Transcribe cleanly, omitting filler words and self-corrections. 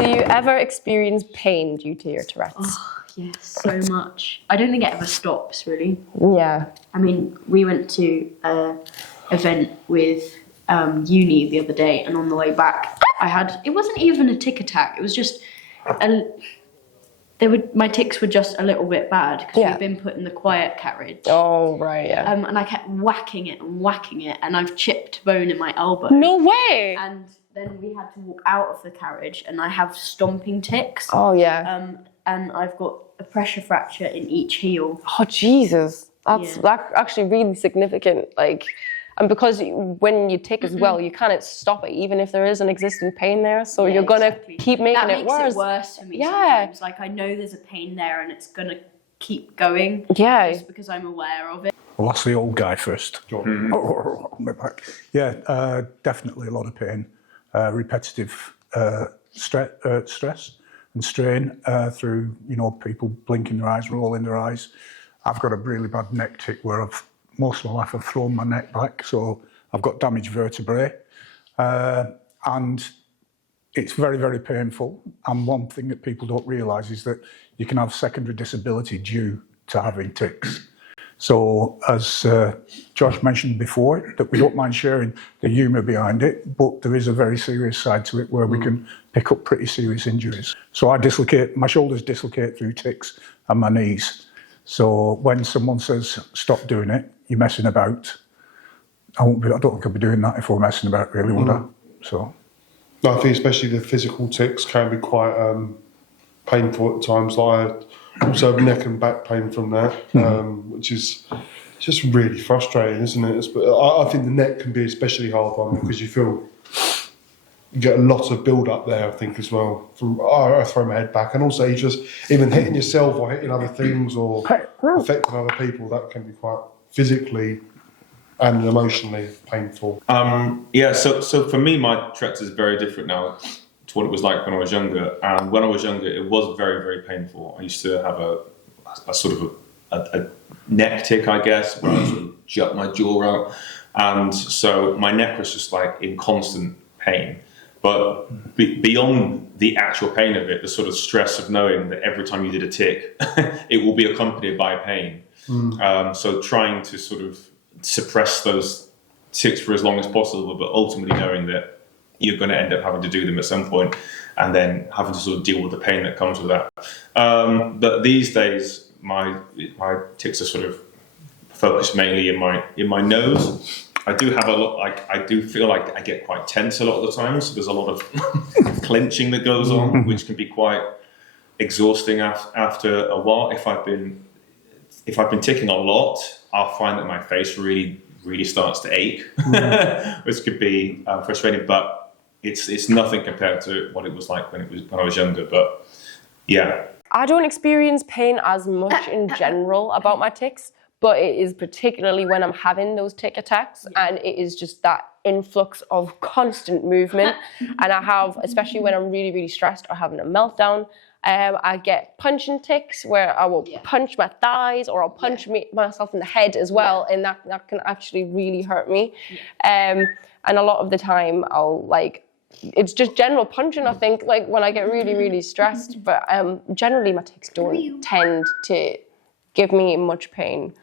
Do you ever experience pain due to your Tourette's? Oh, yes, so much. I don't think it ever stops, really. Yeah. I mean, we went to an event with uni the other day, and on the way back, it wasn't even a tic attack, it was just, my tics were just a little bit bad, because we've been put in the quiet carriage. Oh, right, yeah. And I kept whacking it, and I've chipped bone in my elbow. No way! And then we had to walk out of the carriage, and I have stomping tics. Oh, yeah. And I've got a pressure fracture in each heel. Oh, Jesus. That's actually really significant. Like, and because when you tic as well, you can't stop it, even if there is an existing pain there. So you're going to keep making it worse. That makes it worse for me sometimes. Like, I know there's a pain there, and it's going to keep going. Yeah. Just because I'm aware of it. Well, that's the old guy first. On my back. Yeah, definitely a lot of pain. Repetitive stress and strain through, people blinking their eyes, rolling their eyes. I've got a really bad neck tic where most of my life I've thrown my neck back, so I've got damaged vertebrae. And it's very, very painful. And one thing that people don't realise is that you can have secondary disability due to having tics. So as Josh mentioned before, that we don't mind sharing the humour behind it, but there is a very serious side to it where we can pick up pretty serious injuries. So my shoulders dislocate through tics and my knees. So when someone says, stop doing it, you're messing about, I don't think I'd be doing that if we're messing about, really, would I? So. No, I think especially the physical tics can be quite painful at times. Like I also have neck and back pain from that, which is just really frustrating, isn't it? I think the neck can be especially hard one because you get a lot of build up there, I think, as well. I throw my head back, and also you just even hitting yourself or hitting other things or affecting other people, that can be quite physically and emotionally painful. So for me, my Tourette's is very different now to what it was like when I was younger. And when I was younger, it was very, very painful. I used to have a sort of a neck tic, I guess, where I sort of jut my jaw out. And so my neck was just like in constant pain. But beyond the actual pain of it, the sort of stress of knowing that every time you did a tic, it will be accompanied by pain. So trying to sort of suppress those tics for as long as possible, but ultimately knowing that you're going to end up having to do them at some point, and then having to sort of deal with the pain that comes with that. But these days, my tics are sort of focused mainly in my nose. I do have a lot. I do feel like I get quite tense a lot of the time. So there's a lot of clenching that goes on, which can be quite exhausting after a while. If I've been ticking a lot, I'll find that my face really starts to ache, which could be frustrating. But it's nothing compared to what it was like when I was younger. But yeah, I don't experience pain as much in general about my tics, but it is particularly when I'm having those tic attacks, and it is just that influx of constant movement. And I have, especially when I'm really, really stressed or having a meltdown, I get punching tics where I will punch my thighs, or I'll punch myself in the head as well, and that can actually really hurt me. And a lot of the time it's just general punching, I think, like when I get really, really stressed. But generally my tics don't tend to give me much pain.